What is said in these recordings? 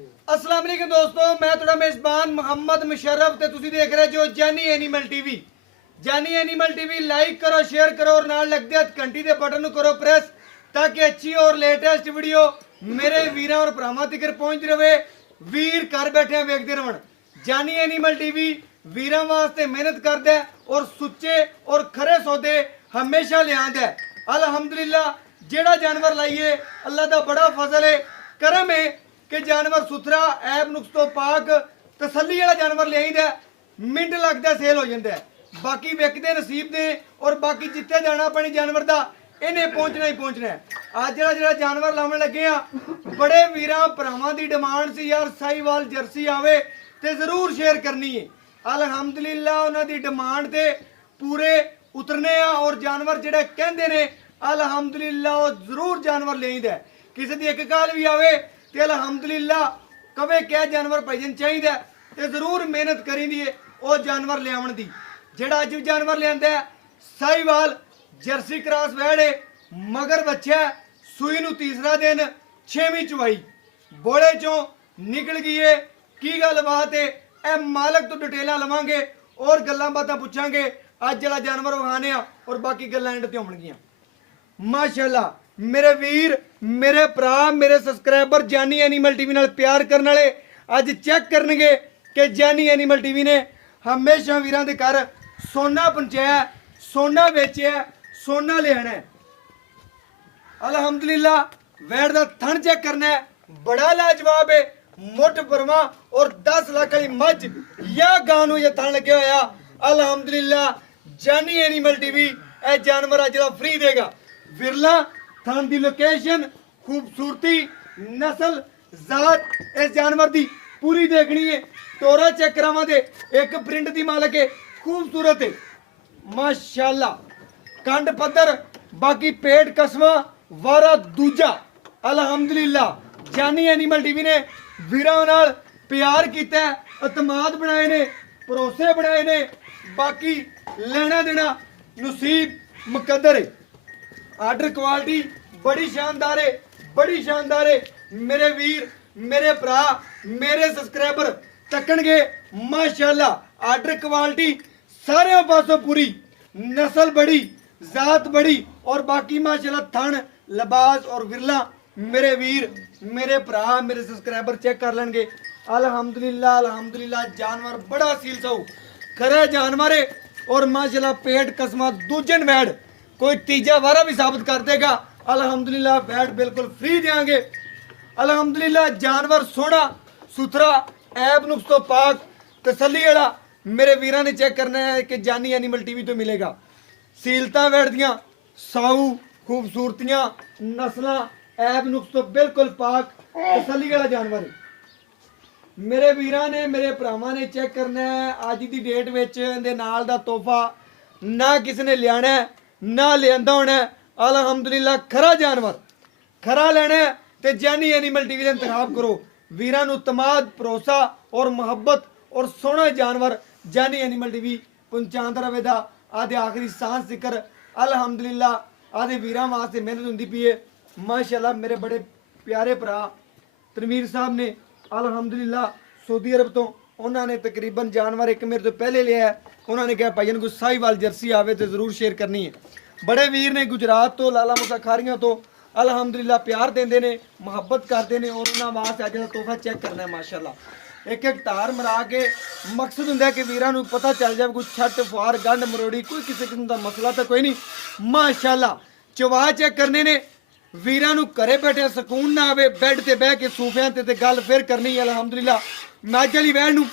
अस्सलाम वालेकुम दोस्तों, मैं थोड़ा मेजबान मोहम्मद मुशर्रफ ते तुसी देख रहे जो जानी एनिमल टीवी। जानी एनिमल टीवी लाइक करो, शेयर करो और नाल लगदे हथ घंटी दे बटन नूं करो प्रेस ताकि अच्छी और लेटेस्ट वीडियो मेरे वीरां और भरावां तक पहुंचती रहे। वीर घर बैठे वेखदे रहण। जानी एनिमल टीवी वीरां वास्ते मेहनत करदा है और सुच्चे और खरे सौदे हमेशा लियांदा है। अल्हम्दुलिल्लाह जेड़ा जानवर लाइए अल्लाह दा बड़ा फजल है, करम है कि जानवर सुथरा ऐब नुक्स तो पाक तसल्ली वाला जानवर लियाईदा, मिंट लगदा सेल हो जाता है। बाकी विकदे नसीब ने और बाकी जिथे जाना अपने जानवर का इन्हें पहुंचना ही पहुंचना है। अज जरा जानवर लावन लगे हाँ, बड़े वीरां भरावां दी डिमांड सी यार साहीवाल जर्सी आवे ते जरूर शेयर करनी है। अल्हम्दुलिल्लाह उन्हां दी डिमांड ते पूरे उतरने आ और जानवर जिहड़े कहंदे ने अल्हम्दुलिल्लाह वो जरूर जानवर लेईदा है। किसी दी एक गाल भी आवे ते अल्हम्दुलिल्लाह कवे क्या जानवर भजन चाहिए ते जरूर मेहनत करी दी है वो जानवर लियावन दी। जेड़ा अज जानवर लियांदा है साहीवाल जर्सी क्रॉस वैड़ है, मगर बच्चा सूई नूं तीसरा दिन 6वीं चुवाई बोले चों निकल गई है। की गल बात है ए मालक तो डिटेलां लवांगे और गल्लां बातां पुछांगे। अज जड़ा जानवर विखाने आ और बाकी गल्लां एंड ते होणगीਆਂ। माशाअल्लाह मेरे वीर मेरे भरा मेरे सबसक्राइबर जानी एनिमल टीवी नाल प्यार करने वाले अज चेक करनगे कि जानी एनिमल टीवी ने हमेशा वीरां दे घर सोना पहुंचाया, सोना बेचिया, सोना लेना है। अल्हम्दुलिल्लाह वैड़ दा थन चेक करना है, बड़ा लाजवाब है, मुठ बरमा और 10 लाख वाली मझ या गां नूं ये थन लगे होया। अल्हम्दुलिल्लाह जानी एनिमल टीवी ए जानवर अज दा फ्री देगा। विरला थान दी लोकेशन खूबसूरती नस्ल जात इस जानवर दी पूरी देखनी है। टोरा चेक करावा दे एक प्रिंट दी मालक है, खूबसूरत है माशाअल्लाह। कंड पत्थर बाकी पेट कसवा वारा दूजा। अल्हम्दुलिल्लाह जानी एनिमल टीवी ने वीरां नाल प्यार कीता है, अतमाद बनाए ने, भरोसे बनाए ने। बाकी लेना देना नसीब मुकद्दर है। आर्डर क्वालिटी बड़ी शानदार है, बड़ी शानदार है। मेरे वीर मेरे भरा मेरे सबसक्राइबर तकणगे माशाअल्लाह। आर्डर क्वालिटी सारे पासों पूरी, नस्ल बड़ी, जात बड़ी और बाकी माशाअल्लाह थन लिबास और विरला मेरे वीर मेरे भरा मेरे सबसक्राइबर चेक कर लेंगे। अल्हम्दुलिल्लाह अल्हम्दुलिल्लाह जानवर बड़ा सील साऊ खरा जानवर है और माशाअल्लाह पेट कसमा दूजन वैड कोई तीजा वारा भी साबित कर देगा। अल्हम्दुलिल्लाह वैट बिल्कुल फ्री देंगे। अल्हम्दुलिल्लाह जानवर सोना सुथरा ऐब नुक्स तो पाक तसल्ली वाला मेरे वीरां ने चेक करना है कि जानी एनिमल टीवी तो मिलेगा। सीलता वैट दियां साऊ खूबसूरतियां नस्लां ऐब नुक्स तो बिल्कुल पाक तसल्ली वाला जानवर है। मेरे वीरां ने मेरे भरावां ने चेक करना है अज की डेट विच इहदे नाल दा तोहफा ना किसी ने लियाना है ना लियांदा होना है। अल्हम्दुलिल्लाह खरा जानवर खरा लेना है तो जानी एनिमल टीवी का इंतखाब करो। वीरां नूं तमाद भरोसा और मुहब्बत और सोहना जानवर जानी एनिमल टीवी पहुंचाता रहेगा आदे आखिरी सांस जिक्र। अल्हम्दुलिल्लाह आदे वीरां वास्ते मेहनत हुंदी पई है माशाअल्लाह। मेरे बड़े प्यारे भरा तनवीर साहब ने अल्हम्दुलिल्लाह सऊदी अरब तो उन्होंने तकरीबन जानवर एक मेरे तो पहले लिया है। उन्होंने कहा भाईजन कोई साहीवाल जर्सी आवे तो जरूर शेयर करनी है। बड़े वीर ने गुजरात तो लाला मूसा खारियां तो अल्हम्दुलिल्लाह प्यार देंदे ने मुहब्बत करते हैं और उन्होंने वास्ते अज तोहफा चेक करना है माशाअल्लाह। एक एक तार मरा के मकसद होंगे कि वीरां नूं पता चल जाए कोई छट फुआर गंढ मरोड़ी कोई किसी किस्म का मसला तो कोई नहीं माशाअल्लाह। चवा चेक करने ने वीरां नूं घरे बैठे सुकून ना आवे बैड ते बह के सूफियां ते गल फिर करनी है। अल्हम्दुलिल्लाह मैच वाली वैड़ नूं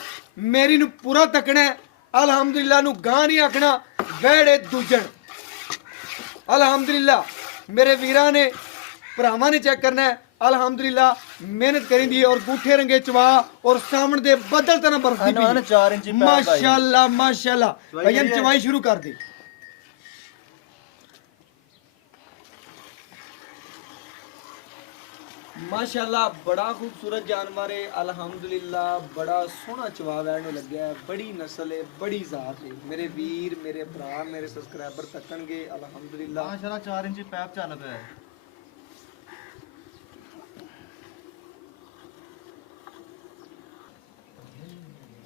मेरी नूं पूरा तकना है। अल्हम्दुलिल्लाह नूं गां नहीं आखना वैड़ दूजन। अल्हम्दुलिल्लाह मेरे वीरां ने भरावां ने चेक करना है। अल्हम्दुलिल्लाह मेहनत करी दी और गूठे रंगे चवा और सामने दे बदल तरह बर्फ दी माशाअल्लाह माशाअल्लाह। भैया चवाई शुरू कर दी माशाअल्लाह। बड़ा खूबसूरत जानवर है अल्हम्दुलिल्लाह। बड़ा सोहना चवा वैण लग्या है, बड़ी नस्ल है, बड़ी जात है। मेरे वीर मेरे भरा मेरे सबसक्राइबर तकणगे अल्हम्दुलिल्लाह। माशाअल्लाह 4 इंची पैप चल पिया है।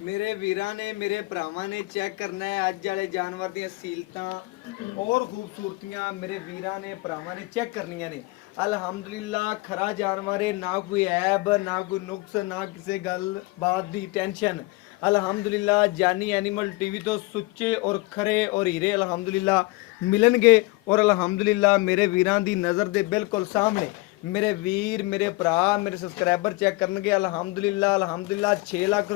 ਮੇਰੇ ਵੀਰਾਂ ਨੇ ਮੇਰੇ ਭਰਾਵਾਂ ਨੇ ਚੈੱਕ ਕਰਨਾ ਹੈ ਅੱਜ ਵਾਲੇ ਜਾਨਵਰ ਦੀਆਂ ਸੀਲਤਾਂ ਔਰ ਖੂਬਸੂਰਤੀਆਂ ਮੇਰੇ ਵੀਰਾਂ ਨੇ ਭਰਾਵਾਂ ਨੇ ਚੈੱਕ ਕਰਨੀਆਂ ਨੇ। ਅਲਹਮਦੁਲਿਲਾ ਖਰਾ ਜਾਨਵਰ ਹੈ, ਨਾ ਕੋਈ ਐਬ ਨਾ ਕੋਈ ਨੁਕਸ ਨਾ ਕਿਸੇ ਗੱਲ ਬਾਤ ਦੀ ਟੈਨਸ਼ਨ। ਅਲਹਮਦੁਲਿਲਾ ਜਾਨੀ ਐਨੀਮਲ ਟੀਵੀ ਤੋਂ ਸੁੱਚੇ ਔਰ ਖਰੇ ਔਰ ਹੀਰੇ ਅਲਹਮਦੁਲਿਲਾ ਮਿਲਣਗੇ। ਔਰ ਅਲਹਮਦੁਲਿਲਾ ਮੇਰੇ ਵੀਰਾਂ ਦੀ ਨਜ਼ਰ ਦੇ ਬਿਲਕੁਲ ਸਾਹਮਣੇ ਮੇਰੇ ਵੀਰ ਮੇਰੇ ਭਰਾ ਮੇਰੇ ਸਬਸਕ੍ਰਾਈਬਰ ਚੈੱਕ ਕਰਨਗੇ। ਅਲਹਮਦੁਲਿਲਾ ਅਲਹਮਦੁਲਿਲਾ 6 ਲੱਖ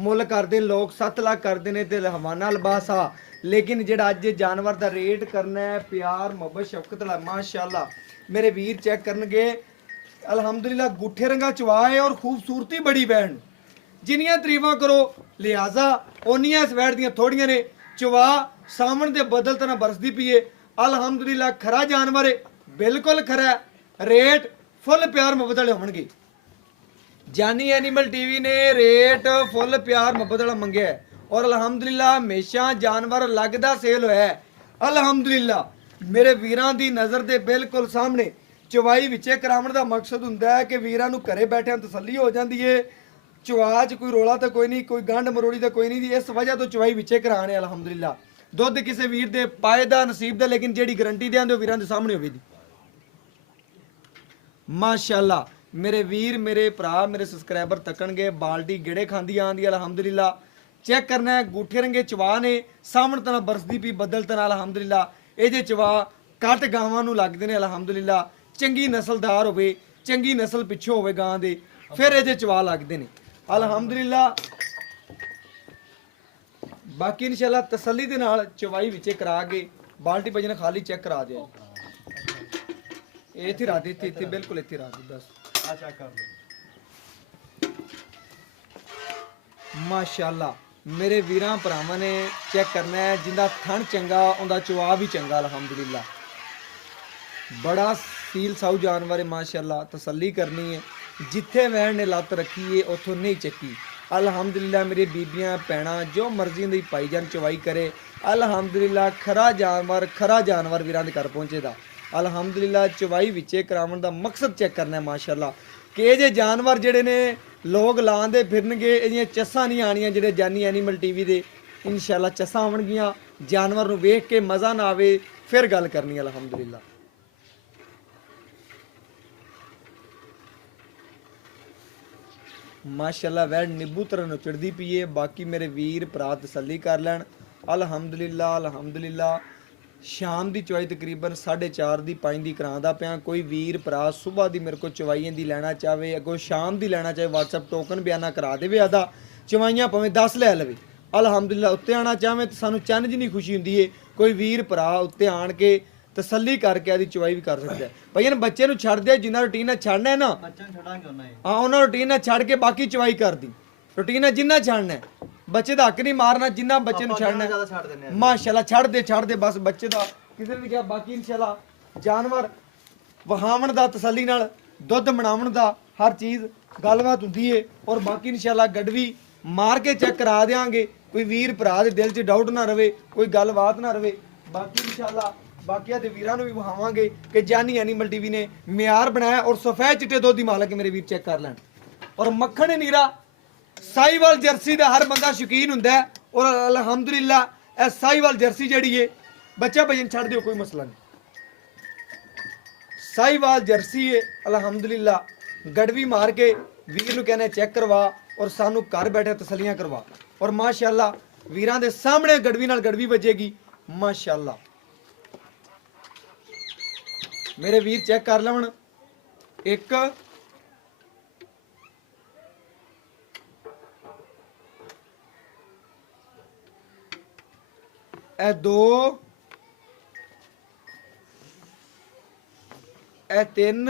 ਮੁੱਲ ਕਰਦੇ ਲੋਕ 7 ਲੱਖ ਕਰਦੇ ਨੇ ਤੇ ਹਵਾਨਾ ਲਿਬਾਸ ਆ, ਲੇਕਿਨ ਜਿਹੜਾ ਅੱਜ ਜਾਨਵਰ ਦਾ ਰੇਟ ਕਰਨਾ ਹੈ ਪਿਆਰ ਮੁਹੱਬਤ ਸ਼ਫਕਤ ਨਾਲ ਮਾਸ਼ਾਅੱਲਾ ਮੇਰੇ ਵੀਰ ਚੈੱਕ ਕਰਨਗੇ। ਅਲਹਮਦੁਲਿਲਾ ਗੁੱਠੇ ਰੰਗਾ ਚਵਾ ਹੈ ਔਰ ਖੂਬਸੂਰਤੀ ਬੜੀ ਬੈਣ ਜਿੰਨੀਆਂ ਤਾਰੀਫਾਂ ਕਰੋ ਲਿਹਾਜ਼ਾ ਓਨੀਆਂ ਇਸ ਵੈੜ ਦੀਆਂ ਥੋੜੀਆਂ ਨੇ। ਚਵਾ ਸਾਵਣ ਦੇ ਬਦਲ ਤਾਂ ਬਰਸਦੀ ਪਈਏ। ਅਲਹਮਦੁਲਿਲਾ ਖਰਾ ਜਾਨਵਰ ਹੈ, ਬਿਲਕੁਲ ਖਰਾ। ਰੇਟ ਫੁੱਲ ਪਿਆਰ ਮੁਹੱਬਤ ਵਾਲੇ ਹੋਣਗੇ। ਜਾਨੀ ਐਨੀਮਲ ਟੀਵੀ ਨੇ ਰੇਟ ਫੁੱਲ ਪਿਆਰ ਮੁਹੱਬਤ ਵਾਲਾ ਮੰਗਿਆ ਹੈ ਔਰ ਅਲਹਮਦੁਲਿਲਾ ਹਮੇਸ਼ਾ ਜਾਨਵਰ ਲੱਗਦਾ ਸੇਲ ਹੋਇਆ ਹੈ। ਅਲਹਮਦੁਲਿਲਾ ਮੇਰੇ ਵੀਰਾਂ ਦੀ ਨਜ਼ਰ ਦੇ ਬਿਲਕੁਲ ਸਾਹਮਣੇ ਚਵਾਈ ਵਿੱਚੇ ਕਰਾਉਣ ਦਾ ਮਕਸਦ ਹੁੰਦਾ ਹੈ ਕਿ ਵੀਰਾਂ ਨੂੰ ਘਰੇ ਬੈਠਿਆਂ ਤਸੱਲੀ ਹੋ ਜਾਂਦੀ ਏ। ਚਵਾ 'ਚ ਕੋਈ ਰੋਲਾ ਤਾਂ ਕੋਈ ਨਹੀਂ, ਕੋਈ ਗੰਢ ਮਰੋੜੀ ਤਾਂ ਕੋਈ ਨਹੀਂ। ਇਸ ਵਜ੍ਹਾ ਤੋਂ ਚਵਾਈ ਵਿੱਚੇ ਕਰਾਣੇ ਅਲਹਮਦੁਲਿਲਾ। ਦੁੱਧ ਕਿਸੇ ਵੀਰ ਦੇ ਪਾਏ ਦਾ ਨਸੀਬ ਦਾ, ਲੇਕਿਨ ਜਿਹੜੀ ਗਰੰਟੀ ਦੇਂਦੇ ਉਹ ਵੀਰਾਂ ਦੇ ਸਾਹਮਣੇ ਹੋਵੇਗੀ ਮਾਸ਼ਾਅੱਲਾ। ਮੇਰੇ ਵੀਰ ਮੇਰੇ ਭਰਾ ਮੇਰੇ ਸਬਸਕ੍ਰਾਈਬਰ ਤੱਕਣਗੇ ਬਾਲਟੀ ਗੇੜੇ ਖਾਂਦੀ ਆਂਦੀ ਅਲਹਮਦੁਲਿਲਾ। ਚੈੱਕ ਕਰਨਾ ਹੈ ਗੁੱਠੇ ਰੰਗੇ ਚਵਾ ਨੇ ਸਾਹਮਣ ਤਾਂ ਬਰਸਦੀ ਪਈ ਬੱਦਲ ਤਾਂ ਅਲਹਮਦੁਲਿਲਾ। ਇਹਦੇ ਚਵਾ ਕੱਟ ਗਾਵਾਂ ਨੂੰ ਲੱਗਦੇ ਨੇ ਅਲਹਮਦੁਲਿਲਾ। ਚੰਗੀ ਨਸਲਦਾਰ ਹੋਵੇ ਚੰਗੀ ਨਸਲ ਪਿੱਛੋਂ ਹੋਵੇ ਗਾਂ ਦੇ ਫਿਰ ਇਹਦੇ ਚਵਾ ਲੱਗਦੇ ਨੇ ਅਲਹਮਦੁਲਿਲਾ। ਬਾਕੀ ਇਨਸ਼ਾਅੱਲਾ ਤਸੱਲੀ ਦੇ ਨਾਲ ਚਵਾਈ ਵਿੱਚੇ ਕਰਾ ਕੇ ਬਾਲਟੀ ਭਜਨ ਖਾਲੀ ਚੈੱਕ ਕਰਾ ਦਿਓ। ਇੱਥੇ ਰਾਤ ਇੱਥੇ ਬਿਲਕੁਲ ਇੱਥੇ ਰਾਤ ਬਸ ਆ ਚੈੱਕ ਕਰ ਲਓ ਮਾਸ਼ਾਅੱਲਾ। ਮੇਰੇ ਵੀਰਾਂ ਭਰਾਵਾਂ ਨੇ ਚੈੱਕ ਕਰਨਾ ਹੈ ਜਿੰਦਾ ਥਣ ਚੰਗਾ ਉਹਦਾ ਚਵਾ ਵੀ ਚੰਗਾ ਅਲਹਮਦੁਲਿਲਾ। ਬੜਾ ਸੀਲ ਸਾਊ ਜਾਨਵਰ ਹੈ ਮਾਸ਼ਾਅੱਲਾ। ਤਸੱਲੀ ਕਰਨੀ ਹੈ ਜਿੱਥੇ ਵੈਣ ਨੇ ਲੱਤ ਰੱਖੀ ਹੈ ਉੱਥੋਂ ਨਹੀਂ ਚੱਕੀ। ਅਲਹਮਦੁਲਿਲਾ ਮੇਰੀ ਬੀਬੀਆਂ ਭੈਣਾਂ ਜੋ ਮਰਜ਼ੀ ਦੀ ਭਾਈਜਾਨ ਚਵਾਈ ਕਰੇ ਅਲਹਮਦੁਲਿਲਾ ਖਰਾ ਜਾਨਵਰ ਵੀਰਾਂ ਦੇ ਘਰ ਪਹੁੰਚੇਦਾ। ਅਲਹਮਦੁਲਿਲਾ ਚਵਾਈ ਵਿੱਚੇ ਕਰਾਉਣ ਦਾ ਮਕਸਦ ਚੈੱਕ ਕਰਨਾ ਮਾਸ਼ਾਅੱਲਾ ਕਿ ਇਹ ਜੇ ਜਾਨਵਰ ਜਿਹੜੇ ਨੇ ਲੋਕ ਲਾਉਂਦੇ ਫਿਰਨਗੇ ਇਹਦੀਆਂ ਚੱਸਾਂ ਨਹੀਂ ਆਣੀਆਂ। ਜਿਹੜੇ ਜਾਨੀ ਐਨੀਮਲ ਟੀਵੀ ਦੇ ਇਨਸ਼ਾਅੱਲਾ ਚੱਸਾਂ ਆਉਣਗੀਆਂ। ਜਾਨਵਰ ਨੂੰ ਵੇਖ ਕੇ ਮਜ਼ਾ ਨਾ ਆਵੇ ਫਿਰ ਗੱਲ ਕਰਨੀ ਅਲਹਮਦੁਲਿਲਾ। ਮਾਸ਼ਾਅੱਲਾ ਵੈੜ ਨਿੱਬੂ ਤਰ੍ਹਾਂ ਨੁਚੜਦੀ ਪਈ ਹੈ। ਬਾਕੀ ਮੇਰੇ ਵੀਰ ਭਰਾ ਤਸੱਲੀ ਕਰ ਲੈਣ ਅਲਹਮਦੁਲਿਲਾ ਅਲਹਮਦੁਲਿਲਾ। ਸ਼ਾਮ ਦੀ ਚਵਾਈ ਤਕਰੀਬਨ 4:30 ਦੀ 5 ਦੀ ਕਰਾਉਂਦਾ ਪਿਆ। ਕੋਈ ਵੀਰ ਭਰਾ ਸਵੇਰ ਦੀ ਮੇਰੇ ਕੋਲ ਚਵਾਈਆਂ ਦੀ ਲੈਣਾ ਚਾਹਵੇ ਅੱਗੋਂ ਸ਼ਾਮ ਦੀ ਲੈਣਾ ਚਾਹੇ WhatsApp ਟੋਕਨ ਬਿਆਨਾ ਕਰਾ ਦੇਵੇ। ਆਦਾ ਚਵਾਈਆਂ ਭਾਵੇਂ 10 ਲੈ ਲਵੇ ਅਲਹਮਦੁਲਿਲਾ। ਉੱਤੇ ਆਣਾ ਚਾਹਵੇ ਤਾਂ ਸਾਨੂੰ ਚੰਨ ਜਿੰਨੀ ਖੁਸ਼ੀ ਹੁੰਦੀ ਏ। ਕੋਈ ਵੀਰ ਭਰਾ ਉੱਤੇ ਆਣ ਕੇ ਤਸੱਲੀ ਕਰਕੇ ਆਦੀ ਚਵਾਈ ਵੀ ਕਰ ਸਕਦਾ ਹੈ। ਭਾਈ ਬੱਚੇ ਨੂੰ ਛੱਡ ਦੇ ਜਿੰਨਾ ਰੂਟੀਨ ਨਾਲ ਛੱਡਣਾ ਹੈ ਨਾ ਹਾਂ ਉਹਨਾਂ ਰੂਟੀਨ ਨਾਲ ਛੱਡ ਕੇ ਬਾਕੀ ਚਵਾਈ ਕਰਦੀ ਰੂਟੀਨ ਨਾਲ ਜਿੰਨਾ ਛੱਡਣਾ ਹੈ। ਬੱਚੇ ਦਾ ਹੱਕ ਨਹੀਂ ਮਾਰਨਾ ਜਿੰਨਾ ਬੱਚੇ ਨੂੰ ਛੱਡਣਾ ਮਾਸ਼ਾਅੱਲਾ ਛੱਡ ਦੇ ਬਸ ਬੱਚੇ ਦਾ ਕਿਸੇ ਵੀ ਕਿਹਾ। ਬਾਕੀ ਇਨਸ਼ਾਅੱਲਾ ਜਾਨਵਰ ਵਹਾਵਣ ਦਾ ਤਸੱਲੀ ਨਾਲ ਦੁੱਧ ਬਣਾਉਣ ਦਾ ਹਰ ਚੀਜ਼ ਗੱਲਬਾਤ ਹੁੰਦੀ ਏ। ਔਰ ਬਾਕੀ ਇਨਸ਼ਾਅੱਲਾ ਗੜਵੀ ਮਾਰ ਕੇ ਚੈੱਕ ਕਰਾ ਦੇਵਾਂਗੇ। ਕੋਈ ਵੀਰ ਭਰਾ ਦੇ ਦਿਲ 'ਚ ਡਾਊਟ ਨਾ ਰਵੇ ਕੋਈ ਗੱਲਬਾਤ ਨਾ ਰਵੇ। ਬਾਕੀ ਇਨਸ਼ਾਅੱਲਾ ਬਾਕੀਆਂ ਦੇ ਵੀਰਾਂ ਨੂੰ ਵੀ ਵਿਖਾਵਾਂਗੇ ਕਿ ਜਾਨੀ ਐਨੀਮਲ ਟੀਵੀ ਨੇ ਮਿਆਰ ਬਣਾਇਆ ਔਰ ਸਫੈਦ ਚਿੱਟੇ ਦੁੱਧ ਦੀ ਮਾਲਕ ਮੇਰੇ ਵੀਰ ਚੈੱਕ ਕਰ ਲੈਣ। ਔਰ ਮੱਖਣ ਨੀਰਾ ਸਾਈਵਾਲ ਜਰਸੀ ਦਾ ਹਰ ਬੰਦਾ ਸ਼ੌਕੀਨ ਹੁੰਦਾ ਹੈ। ਔਰ ਅਲਹਮਦੁਲਿਲਾ ਇਹ ਸਾਈਵਾਲ ਜਰਸੀ ਜਿਹੜੀ ਏ ਬੱਚਾ ਭਜਨ ਛੱਡ ਦਿਓ ਕੋਈ ਮਸਲਾ ਨਹੀਂ। ਸਾਈਵਾਲ ਜਰਸੀ ਏ ਅਲਹਮਦੁਲਿਲਾ। ਗੜਵੀ ਮਾਰ ਕੇ ਵੀਰ ਨੂੰ ਕਹਿੰਦੇ ਚੈੱਕ ਕਰਵਾ ਔਰ ਸਾਨੂੰ ਘਰ ਬੈਠੇ ਤਸੱਲੀਆਂ ਕਰਵਾ। ਔਰ ਮਾਸ਼ਾਅੱਲਾ ਵੀਰਾਂ ਦੇ ਸਾਹਮਣੇ ਗੜਵੀ ਨਾਲ ਗੜਵੀ ਵੱਜੇਗੀ ਮਾਸ਼ਾਅੱਲਾ। ਮੇਰੇ ਵੀਰ ਚੈੱਕ ਕਰ ਲਵਣ। ਇੱਕ ਇਹ ਦੋ ਇਹ ਤਿੰਨ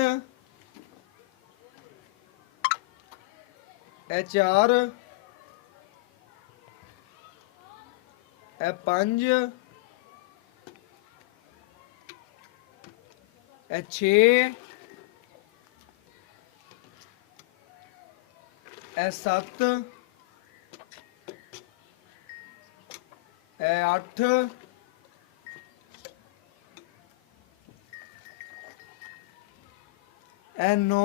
ਇਹ ਚਾਰ ਇਹ ਪੰਜ ਇਹ 6 ਇਹ 7 ਇਹ 8 ਇਹ 9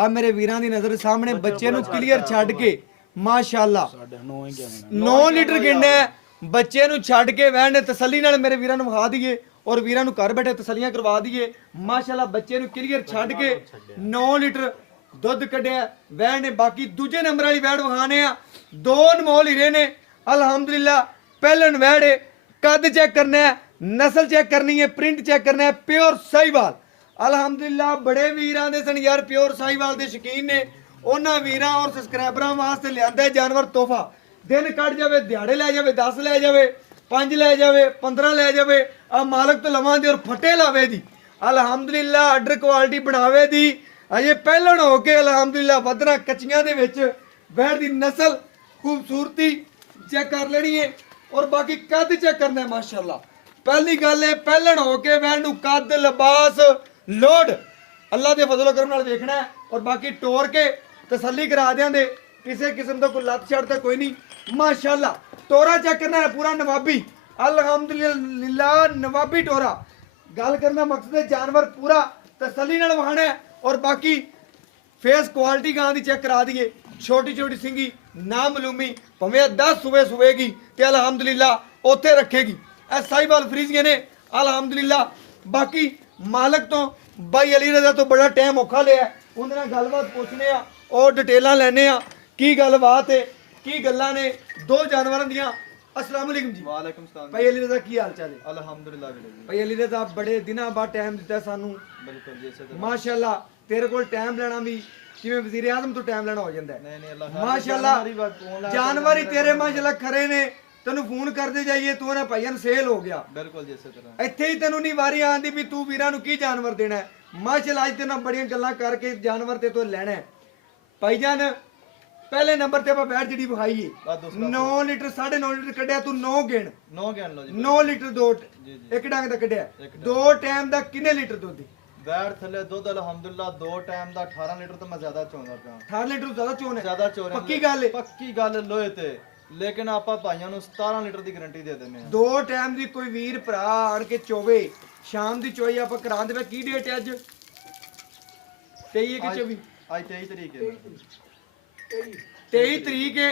ਆ ਮੇਰੇ ਵੀਰਾਂ ਦੀ ਨਜ਼ਰ ਸਾਹਮਣੇ ਬੱਚੇ ਨੂੰ ਕਲੀਅਰ ਛੱਡ ਕੇ ਮਾਸ਼ਾਅੱਲਾ 9 ਲੀਟਰ ਗਿਣਨਾ ਬੱਚੇ ਨੂੰ ਛੱਡ ਕੇ ਵਹਿਣ ਨੇ ਤਸੱਲੀ ਨਾਲ ਮੇਰੇ ਵੀਰਾਂ ਨੂੰ ਵਿਖਾ ਦਈਏ ਔਰ ਵੀਰਾਂ ਨੂੰ ਘਰ ਬੈਠੇ ਤਸੱਲੀਆਂ ਕਰਵਾ ਦਈਏ ਮਾਸ਼ਾਅੱਲਾ ਬੱਚੇ ਨੂੰ ਕਲੀਅਰ ਛੱਡ ਕੇ 9 ਲੀਟਰ ਦੁੱਧ ਕੱਢਿਆ ਵਹਿਣ ਨੇ ਬਾਕੀ ਦੂਜੇ ਨੰਬਰ ਵਾਲੀ ਵੈੜ ਵਿਖਾਣੇ ਆ ਦੋ ਅਨਮੋਲ ਹੀਰੇ ਨੇ ਅਲਹਮਦੁਲਿਲਾ ਪਹਿਲਨ ਵੈੜ ਕੱਦ ਚੈੱਕ ਕਰਨਾ ਹੈ ਨਸਲ ਚੈੱਕ ਕਰਨੀ ਹੈ ਪ੍ਰਿੰਟ ਚੈੱਕ ਕਰਨਾ ਹੈ ਪਿਓਰ ਸਾਹੀਵਾਲ ਅਲਹਮਦੁਲਿਲਾ ਬੜੇ ਵੀਰਾਂ ਦੇ ਸਨ ਯਾਰ ਪਿਓਰ ਸਾਹੀਵਾਲ ਦੇ ਸ਼ੌਕੀਨ ਨੇ ਉਹਨਾਂ ਵੀਰਾਂ ਔਰ ਸਬਸਕ੍ਰਾਈਬਰਾਂ ਵਾਸਤੇ ਲਿਆਂਦਾ ਜਾਨਵਰ ਤੋਹਫਾ ਦਿਨ ਕੱਢ ਜਾਵੇ ਦਿਹਾੜੇ ਲੈ ਜਾਵੇ 10 ਲੈ ਜਾਵੇ 5 ਲੈ ਜਾਵੇ 15 ਲੈ ਜਾਵੇ ਆ ਮਾਲਕ ਤੋਂ ਲਵਾਂ ਦੀ ਔਰ ਫਟੇ ਲਾਵੇ ਦੀ ਅਲਹਮਦੁਲਿਲਾ ਆਰਡਰ ਕੁਆਲਿਟੀ ਬਣਾਵੇ ਦੀ ਅਜੇ ਪਹਿਲਣ ਹੋ ਕੇ ਅਲਹਮਦੁਲਿਲਾ ਵਧਣਾ ਕੱਚੀਆਂ ਦੇ ਵਿੱਚ ਵੈੜ ਦੀ ਨਸਲ ਖੂਬਸੂਰਤੀ ਚੈੱਕ ਕਰ ਲੈਣੀ ਹੈ ਔਰ ਬਾਕੀ ਕੱਦ ਚੈੱਕ ਕਰਨਾ ਹੈ ਮਾਸ਼ਾਅੱਲਾ ਪਹਿਲੀ ਗੱਲ ਹੈ ਪਹਿਲਣ ਹੋ ਕੇ ਵੈੜ ਨੂੰ ਕੱਦ ਲਿਬਾਸ ਲੋਡ ਅੱਲਾ ਦੇ ਫਜ਼ਲ ਕਰਮ ਨਾਲ ਵੇਖਣਾ ਹੈ ਔਰ ਬਾਕੀ ਟੋਰ ਕੇ ਤਸੱਲੀ ਕਰਾ ਦਿਆਂਦੇ ਕਿਸੇ ਕਿਸਮ ਦਾ ਕੋਈ ਲੱਤ ਛੱਡ ਤਾਂ ਕੋਈ ਨਹੀਂ ਮਾਸ਼ਾਅੱਲਾ ਟੋਰਾ ਚੈੱਕ ਕਰਨਾ ਹੈ ਪੂਰਾ ਨਵਾਬੀ ਅਲਹਮਦੁਲਿਲਾ ਨਵਾਬੀ ਟੋਰਾ ਗੱਲ ਕਰਨਾ ਮਕਸਦ ਹੈ ਜਾਨਵਰ ਪੂਰਾ ਤਸੱਲੀ ਨਾਲ ਵਹਾਣਾ ਹੈ ਔਰ ਬਾਕੀ ਫੇਸ ਕੁਆਲਿਟੀ ਗਾਂ ਦੀ ਚੈੱਕ ਕਰਾ ਦਈਏ ਛੋਟੀ ਛੋਟੀ ਸਿੰਗੀ ਨਾ ਮਲੂਮੀ ਭਵੇਂ 10 ਸੂਬੇ ਸੂਵੇਗੀ ਤੇ ਅਲਹਮਦੁਲਿਲਾ ਉੱਥੇ ਰੱਖੇਗੀ ਇਹ ਸਾਹੀਵਾਲ ਫਰੀਜ਼ੀਆਂ ਨੇ ਅਲਹਮਦੁਲਿਲਾ ਬਾਕੀ ਮਾਲਕ ਤੋਂ ਬਾਈ ਅਲੀ ਰਜ਼ਾ ਤੋਂ ਬੜਾ ਟਾਈਮ ਔਖਾ ਲਿਆ ਉਹਦੇ ਨਾਲ ਗੱਲਬਾਤ ਪੁੱਛਨੇ ਆ ਉਹ ਡਿਟੇਲਾਂ ਲੈਣੇ ਆ ਕੀ ਗੱਲਬਾਤ ਹੈ ਕੀ ਗੱਲਾਂ ਨੇ ਦੋ ਜਾਨਵਰਾਂ ਦੀਆਂ अस्सलाम वालेकुम जी वालेकुम सलाम भाई अली रजा की हाल चाल है अल्हम्दुलिल्लाह वीरे जी भाई अली रजा बड़े दिनों बाद टाइम दिता सानू बिल्कुल जी इसे माशाल्लाह तेरे कोल टाइम लेना भी किवें वजीर आजम तो टाइम लेना हो जांदा है नहीं नहीं अल्लाह माशाल्लाह जानवर ही तेरे माशाल्लाह खरे ने ਤੈਨੂੰ ਫੋਨ ਕਰਦੇ ਜਾਈਏ ਤੂੰ ਨਾ ਭਾਈਆਂ ਸੇਲ ਹੋ ਗਿਆ ਬਿਲਕੁਲ ਜੀ ਇਸੇ ਤਰ੍ਹਾਂ ਇੱਥੇ ਹੀ ਤੈਨੂੰ ਨਹੀਂ ਵਾਰੀ ਆਂਦੀ ਵੀ ਤੂੰ ਵੀਰਾਂ ਨੂੰ ਕੀ ਜਾਨਵਰ ਦੇਣਾ ਹੈ ਮਾਸ਼ਾਅੱਲਾ ਅੱਜ ਤੇ ਨਾ ਬੜੀਆਂ ਗੱਲਾਂ ਕਰਕੇ ਜਾਨਵਰ ਤੇ ਤੋਂ ਲੈਣਾ ਹੈ ਭਾਈਜਾਨ ਪਹਿਲੇ ਨੰਬਰ ਤੇ ਆਪਾਂ ਬੈਠ ਜਿਹੜੀ ਵਿਖਾਈਏ 9 ਲੀਟਰ 9.5 ਲੀਟਰ ਕੱਢਿਆ ਤੂੰ 9 ਗਿਣ 9 ਗਿਣ ਲਓ ਜੀ 9 ਲੀਟਰ ਦੋ ਇੱਕ ਡੰਗ ਦਾ ਕੱਢਿਆ ਦੋ ਟਾਈਮ ਦਾ ਕਿੰਨੇ ਲੀਟਰ ਦੁੱਧ ਦੀ ਬੈਠ ਥੱਲੇ ਦੁੱਧ ਅਲਹਮਦੁਲਿਲਾ ਦੋ ਟਾਈਮ ਦਾ 18 ਲੀਟਰ ਤੋਂ ਮੈਂ ਜ਼ਿਆਦਾ ਚੋਂਦਾ ਪਿਆ 18 ਲੀਟਰ ਤੋਂ ਜ਼ਿਆਦਾ ਚੋਣ ਹੈ ਜ਼ਿਆਦਾ ਚੋਣ ਪੱਕੀ ਗੱਲ ਹੈ ਪੱਕੀ ਗੱਲ ਲੋਹੇ ਤੇ ਲੇਕਿਨ ਆਪਾਂ ਭਾਈਆਂ ਨੂੰ 17 ਲੀਟਰ ਦੀ ਗਾਰੰਟੀ ਦੇ ਦਿੰਦੇ ਆ ਦੋ ਟਾਈਮ ਦੀ ਕੋਈ ਵੀਰ ਭਰਾ ਆਣ ਕੇ ਚੋਵੇ ਸ਼ਾਮ ਦੀ ਚੋਈ ਆਪਾਂ ਕਰਾਂ ਦੇਵੇ ਕੀ ਡੇਟ ਹੈ ਅੱਜ 23 ਕਿ 24 ਅੱਜ 23 ਤਰੀਕ ਹੈ 23 ਤਰੀਕ ਹੈ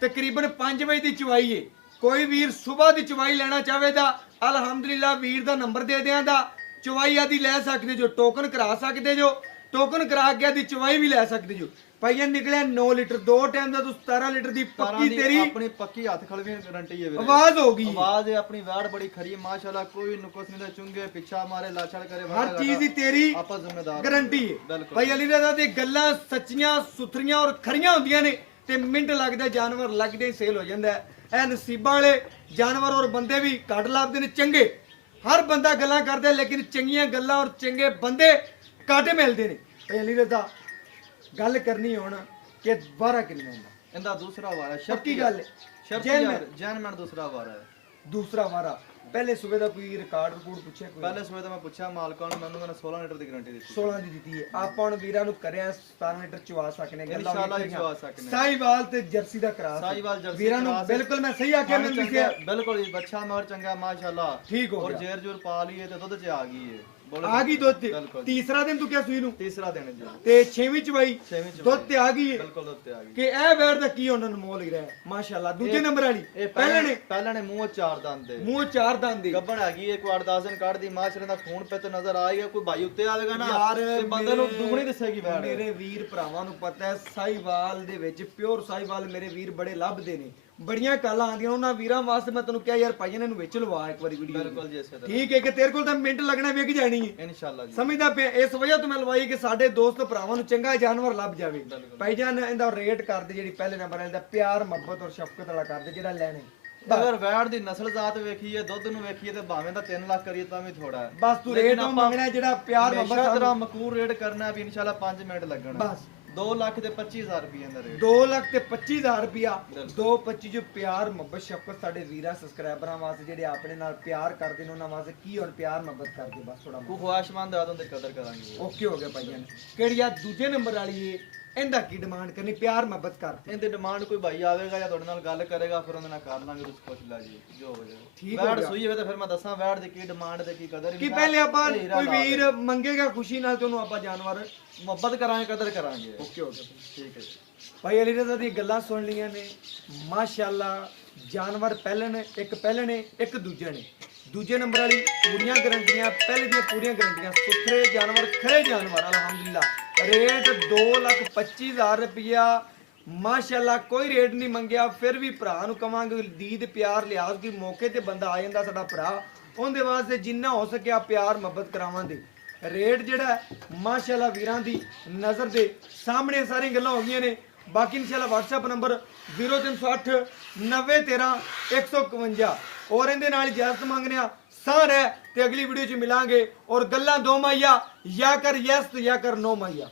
ਤਕਰੀਬਨ 5 ਵਜੇ ਦੀ ਚਵਾਈ ਹੈ ਕੋਈ ਵੀਰ ਸਵੇਰ ਦੀ ਚਵਾਈ ਲੈਣਾ ਚਾਹਵੇ ਤਾਂ ਅਲਹਮਦੁਲਿਲਾ ਵੀਰ ਦਾ ਨੰਬਰ ਦੇ ਦਿਆਂਦਾ ਚਵਾਈ ਆਦੀ ਲੈ ਸਕਦੇ ਜੋ ਟੋਕਨ ਕਰਾ ਸਕਦੇ ਜੋ ਟੋਕਨ ਕਰਾ ਕੇ ਆਦੀ ਚਵਾਈ ਵੀ ਲੈ ਸਕਦੇ ਜੋ ਭਾਈਆਂ ਨਿਕਲਿਆ 9 ਲੀਟਰ ਦੋ ਟਾਈਮ ਦਾ ਤੂੰ 17 ਲੀਟਰ ਦੀ ਪੱਕੀ ਤੇਰੀ ਆਪਣੀ ਪੱਕੀ ਹੱਥ ਖਲਵੀ ਗਾਰੰਟੀ ਹੈ ਵੀਰੇ ਆਵਾਜ਼ ਹੋ ਗਈ ਆਵਾਜ਼ ਹੈ ਆਪਣੀ ਵਾੜ ਬੜੀ ਖਰੀ ਹੈ ਮਾਸ਼ਾਅੱਲਾ ਕੋਈ ਨੁਕਸ ਨਹੀਂ ਦਾ ਚੁੰਗੇ ਪਿੱਛਾ ਮਾਰੇ ਲਾਛੜ ਕਰੇ ਹਰ ਚੀਜ਼ ਦੀ ਤੇਰੀ ਆਪਾਂ ਜ਼ਿੰਮੇਦਾਰ ਗਾਰੰਟੀ ਹੈ ਭਾਈ ਅਲੀ ਰਜ਼ਾ ਦੀ ਗੱਲਾਂ ਸੱਚੀਆਂ ਸੁਥਰੀਆਂ ਔਰ ਖਰੀਆਂ ਹੁੰਦੀਆਂ ਨੇ ਤੇ ਮਿੰਟ ਲੱਗਦਾ ਜਾਨਵਰ ਲੱਗਦੇ ਹੀ ਸੇਲ ਹੋ ਜਾਂਦਾ ਹੈ ਇਹ ਨਸੀਬਾਂ ਵਾਲੇ ਜਾਨਵਰ ਔਰ ਬੰਦੇ ਵੀ ਘੱਟ ਲੱਭਦੇ ਨੇ ਚੰਗੇ ਹਰ ਬੰਦਾ ਗੱਲਾਂ ਕਰਦਾ ਲੇਕਿਨ ਚੰਗੀਆਂ ਗੱਲਾਂ ਔਰ ਚੰਗੇ ਬੰਦੇ ਘੱਟ ਮਿਲਦੇ ਨੇ ਭਾਈ ਅਲੀ ਰਜ਼ਾ ਗੱਲ ਕਰਨੀ ਹੁਣ ਕਿ ਵਾਰਾ ਕਿੰਨਾ ਹੁੰਦਾ ਇਹਦਾ ਦੂਸਰਾ ਵਾਰਾ ਸ਼ਰਤੀ ਗੱਲ ਹੈ ਜੈਨਮੈਨ ਦੂਸਰਾ ਵਾਰਾ ਹੈ ਦੂਸਰਾ ਵਾਰਾ ਪਹਿਲੇ ਸੂਬੇ ਦਾ ਕੋਈ ਰਿਕਾਰਡ ਪੁੱਛਿਆ ਕੋਈ ਪਹਿਲੇ ਸੂਬੇ ਦਾ ਮੈਂ ਪੁੱਛਿਆ ਮਾਲਕਾਂ ਨੂੰ ਮੈਨੂੰ ਕਹਿੰਦਾ 16 ਲੀਟਰ ਦੀ ਗਾਰੰਟੀ ਦਿੱਤੀ 16 ਦੀ ਦਿੱਤੀ ਹੈ ਆਪਾਂ ਹੁਣ ਵੀਰਾਂ ਨੂੰ ਕਰਿਆ 17 ਲੀਟਰ ਚਵਾ ਸਕਨੇ ਗੱਲਾਂ ਇਨਸ਼ਾਅੱਲਾ ਚਵਾ ਸਕਨੇ ਸਾਹੀਵਾਲ ਤੇ ਜਰਸੀ ਦਾ ਕਰਾ ਸਾਹੀਵਾਲ ਜਰਸੀ ਵੀਰਾਂ ਨੂੰ ਬਿਲਕੁਲ ਮੈਂ ਸਹੀ ਆਖਿਆ ਮੈਨੂੰ ਲਿਖਿਆ ਬਿਲਕੁਲ ਜੀ ਬੱਚਾ ਮਗਰ ਚੰਗਾ ਮਾਸ਼ਾਅੱਲਾ ਠੀਕ ਹੋ ਔਰ ਗਿਆ ਜੇਰ ਜੂਰ ਪਾ ਲਈਏ ਤੇ ਦੁੱਧ ਚ ਆ ਗਈ ਹੈ ਆ ਗਈ ਦੁੱਧ ਤੇ ਤੀਸਰਾ ਦਿਨ ਤੂੰ ਕਿਹਾ ਸੂਈ ਨੂੰ ਤੀਸਰਾ ਦਿਨ ਜੀ ਤੇ 6ਵੀਂ ਚਵਾਈ ਦੁੱਧ ਤੇ ਆ ਗਈ ਹੈ ਬਿਲਕੁਲ ਦੁੱਧ ਤੇ ਆ ਗਈ ਕਿ ਇਹ ਵੈੜ ਦਾ ਕੀ ਉਹਨਾਂ ਨੂੰ ਮੋਲ ਹੀ ਰਿਹਾ ਮਾਸ਼ਾਅੱਲਾ ਦੂਜੇ ਨੰਬਰ ਵਾਲੀ ਇਹ ਪਹਿਲਾਂ ਨੇ ਮੂੰਹ ਚਾਰ ਦੰਦ ਦੇ ਮੂੰਹ ਚਾਰ ਦੰਦ ਦੀ ਗੱਬੜ ਹੈਗੀ ਇੱਕ ਵਾਰ 10 ਦਿਨ ਕੱਢਦੀ ਮਾਸ਼ਰੇ ਦਾ ਖੂਨ ਪੇ ਤੇ ਨਜ਼ਰ ਆਏਗਾ ਕੋਈ ਭਾਈ ਉੱਤੇ ਆਵੇਗਾ ਨਾ ਯਾਰ ਤੇ ਬੰਦੇ ਨੂੰ ਦੁਗਣੀ ਦਿਸੇਗੀ ਵੈੜ ਮੇਰੇ ਵੀਰ ਭਰਾਵਾਂ ਨੂੰ ਪਤਾ ਹੈ ਸਾਹੀਵਾਲ ਦੇ ਵਿੱਚ ਪਿਓਰ ਸਾਹੀਵਾਲ ਮੇਰੇ ਵੀਰ ਬੜੇ ਲੱਭਦੇ ਨੇ ਬੜੀਆਂ ਕਾਲਾਂ ਆਉਂਦੀਆਂ ਉਹਨਾਂ ਵੀਰਾਂ ਵਾਸਤੇ ਮੈਂ ਤੈਨੂੰ ਕਿਹਾ ਯਾਰ ਭਾਈਆਂ ਨੇ ਇਹਨੂੰ ਵਿੱਚ ਲਵਾ ਇੱਕ ਵਾਰੀ ਵੀਡੀਓ ਬਿਲਕੁਲ ਜੀ ਇਸੇ ਤਰ੍ਹਾਂ ਠੀਕ ਹੈ ਕਿ ਤੇਰੇ ਕੋਲ ਤਾਂ ਮਿੰਟ ਲੱਗਣਾ ਵੇਖ ਜਾਣੀ ਹੈ ਇਨਸ਼ਾਅੱਲਾ ਜੀ ਸਮਝਦਾ ਪਿਆ ਇਸ ਵਜ੍ਹਾ ਤੋਂ ਮੈਂ ਲਵਾਈ ਕਿ ਸਾਡੇ ਦੋਸਤ ਭਰਾਵਾਂ ਨੂੰ ਚੰਗਾ ਜਾਨਵਰ ਲੱਭ ਜਾਵੇ ਭਾਈਜਾਨ ਇਹਦਾ ਰੇਟ ਕਰਦੇ ਜਿਹੜੀ ਪਹਿਲੇ ਨੰਬਰ ਵਾਲੇ ਦਾ ਪਿਆਰ ਮੁਹੱਬਤ ਔਰ ਸ਼ਫਕਤ ਵਾਲਾ ਕਰਦੇ ਜਿਹੜਾ ਲੈਣੇ ਅਗਰ ਵੈੜ ਦੀ ਨਸਲ ਜ਼ਾਤ ਵੇਖੀਏ ਦੁੱਧ ਨੂੰ ਵੇਖੀਏ ਤੇ ਭਾਵੇਂ ਦਾ 3 ਲੱਖ ਕਰੀਏ ਤਾਂ ਵੀ ਥੋੜਾ ਹੈ ਬਸ ਤੂੰ ਰੇਟ ਉਹ ਮੰਗਣਾ ਜਿਹੜਾ ਪਿਆਰ ਮੁਹੱਬਤ ਤੇਰਾ ਮਕੂਰ ਰੇਟ ਕਰਨਾ ਵੀ ਇਨਸ਼ਾਅੱਲਾ 5 ਮਿੰਟ ਲੱਗਣਾ ਬਸ 2 ਲੱਖ ਤੇ 25000 ਰੁਪਏ ਦਾ ਰੇਟ 2 ਲੱਖ ਤੇ 25000 ਰੁਪਿਆ 225 ਜੋ ਪਿਆਰ ਮੁਹੱਬਤ ਸ਼ਫਕਤ ਸਾਡੇ ਵੀਰਾਂ ਸਬਸਕ੍ਰਾਈਬਰਾਂ ਵਾਸਤੇ ਜਿਹੜੇ ਆਪਣੇ ਨਾਲ ਪਿਆਰ ਕਰਦੇ ਨੇ ਉਹਨਾਂ ਵਾਸਤੇ ਕੀ ਹੁਣ ਪਿਆਰ ਮੁਹੱਬਤ ਕਰਦੇ ਬਸ ਥੋੜਾ ਕੋ ਖੁਆਇਸ਼ਮੰਦ ਆਦਮ ਦੀ ਕਦਰ ਕਰਾਂਗੇ ਓਕੇ ਹੋ ਗਿਆ ਭਾਈਆਂ ਕਿਹੜੀ ਆ ਦੂਜੇ ਨੰਬਰ ਵਾਲੀ ਏ ਇਹਦਾ ਕੀ ਡਿਮਾਂਡ ਕਰਨੀ ਪਿਆਰ ਮੁਹੱਬਤ ਕਰ ਇਹਦੀ ਡਿਮਾਂਡ ਕੋਈ ਭਾਈ ਆਵੇਗਾ ਜਾਂ ਤੁਹਾਡੇ ਨਾਲ ਗੱਲ ਕਰੇਗਾ ਫਿਰ ਉਹਦੇ ਨਾਲ ਕਰ ਲਾਂਗੇ ਤੁਸੀਂ ਪੁੱਛ ਲਾ ਜੀ ਜੋ ਹੋ ਜਾਵੇ ਠੀਕ ਹੋ ਵੈੜ ਗਿਆ। ਸੂਈ ਹੋਵੇ ਤਾਂ ਫਿਰ ਮੈਂ ਦੱਸਾਂ ਵੈੜ ਦੀ ਕੀ ਡਿਮਾਂਡ ਤੇ ਕੀ ਕਦਰ ਕਿ ਪਹਿਲੇ ਆਪਾਂ ਕੋਈ ਵੀਰ ਮੰਗੇਗਾ ਖੁਸ਼ੀ ਨਾਲ ਤੇ ਉਹਨੂੰ ਆਪਾਂ ਜਾਨਵਰ ਮੁਹੱਬਤ ਕਰਾਂਗੇ ਕਦਰ ਕਰਾਂਗੇ ਓਕੇ ਓਕੇ ਠੀਕ ਹੈ ਜੀ ਭਾਈ ਅਲੀ ਰਜ਼ਾ ਦੀਆਂ ਗੱਲਾਂ ਸੁਣ ਲਈਆਂ ਨੇ ਮਾਸ਼ਾਅੱਲਾ ਜਾਨਵਰ ਪਹਿਲੇ ਨੇ ਇੱਕ ਦੂਜੇ ਨੇ ਦੂਜੇ ਨੰਬਰ ਵਾਲੀ ਪੂਰੀਆਂ ਗਰੰਟੀਆਂ ਪਹਿਲੇ ਦੀਆਂ ਪੂਰੀਆਂ ਗਰੰਟੀਆਂ ਸੁਥਰੇ ਜਾਨਵਰ ਖਰੇ ਜਾਨਵਰ ਅਲਹਮਦੁਲਿਲਾ ਰੇਟ 2,25,000 ਰੁਪਇਆ ਮਾਸ਼ਾਅੱਲਾ ਕੋਈ ਰੇਟ ਨਹੀਂ ਮੰਗਿਆ ਫਿਰ ਵੀ ਭਰਾ ਨੂੰ ਕਵਾਂਗੇ ਦੀਦ ਪਿਆਰ ਲਿਆਜ਼ ਕਿ ਮੌਕੇ ਤੇ ਬੰਦਾ ਆ ਜਾਂਦਾ ਸਾਡਾ ਭਰਾ ਉਹਦੇ ਵਾਸਤੇ ਜਿੰਨਾ ਹੋ ਸਕਿਆ ਪਿਆਰ ਮੁਹੱਬਤ ਕਰਾਵਾਂਗੇ ਰੇਟ ਜਿਹੜਾ ਮਾਸ਼ਾਅੱਲਾ ਵੀਰਾਂ ਦੀ ਨਜ਼ਰ ਦੇ ਸਾਹਮਣੇ ਸਾਰੀਆਂ ਗੱਲਾਂ ਹੋ ਗਈਆਂ ਨੇ ਬਾਕੀ ਇਨਸ਼ਾਅੱਲਾ WhatsApp ਨੰਬਰ 0308 9013 151 ਔਰ ਇਹਦੇ ਨਾਲ ਇਜਾਜ਼ਤ ਮੰਗਨੇ ਆ ਸਾਂ ਰਹਿ ਤੇ ਅਗਲੀ ਵੀਡੀਓ 'ਚ ਮਿਲਾਂਗੇ ਔਰ ਗੱਲਾਂ ਦੋ ਮਾਈਆ ਜਾਂ ਕਰ ਯੈਸ ਤੇ ਜਾਂ ਕਰ ਨੋ ਮਾਈਆ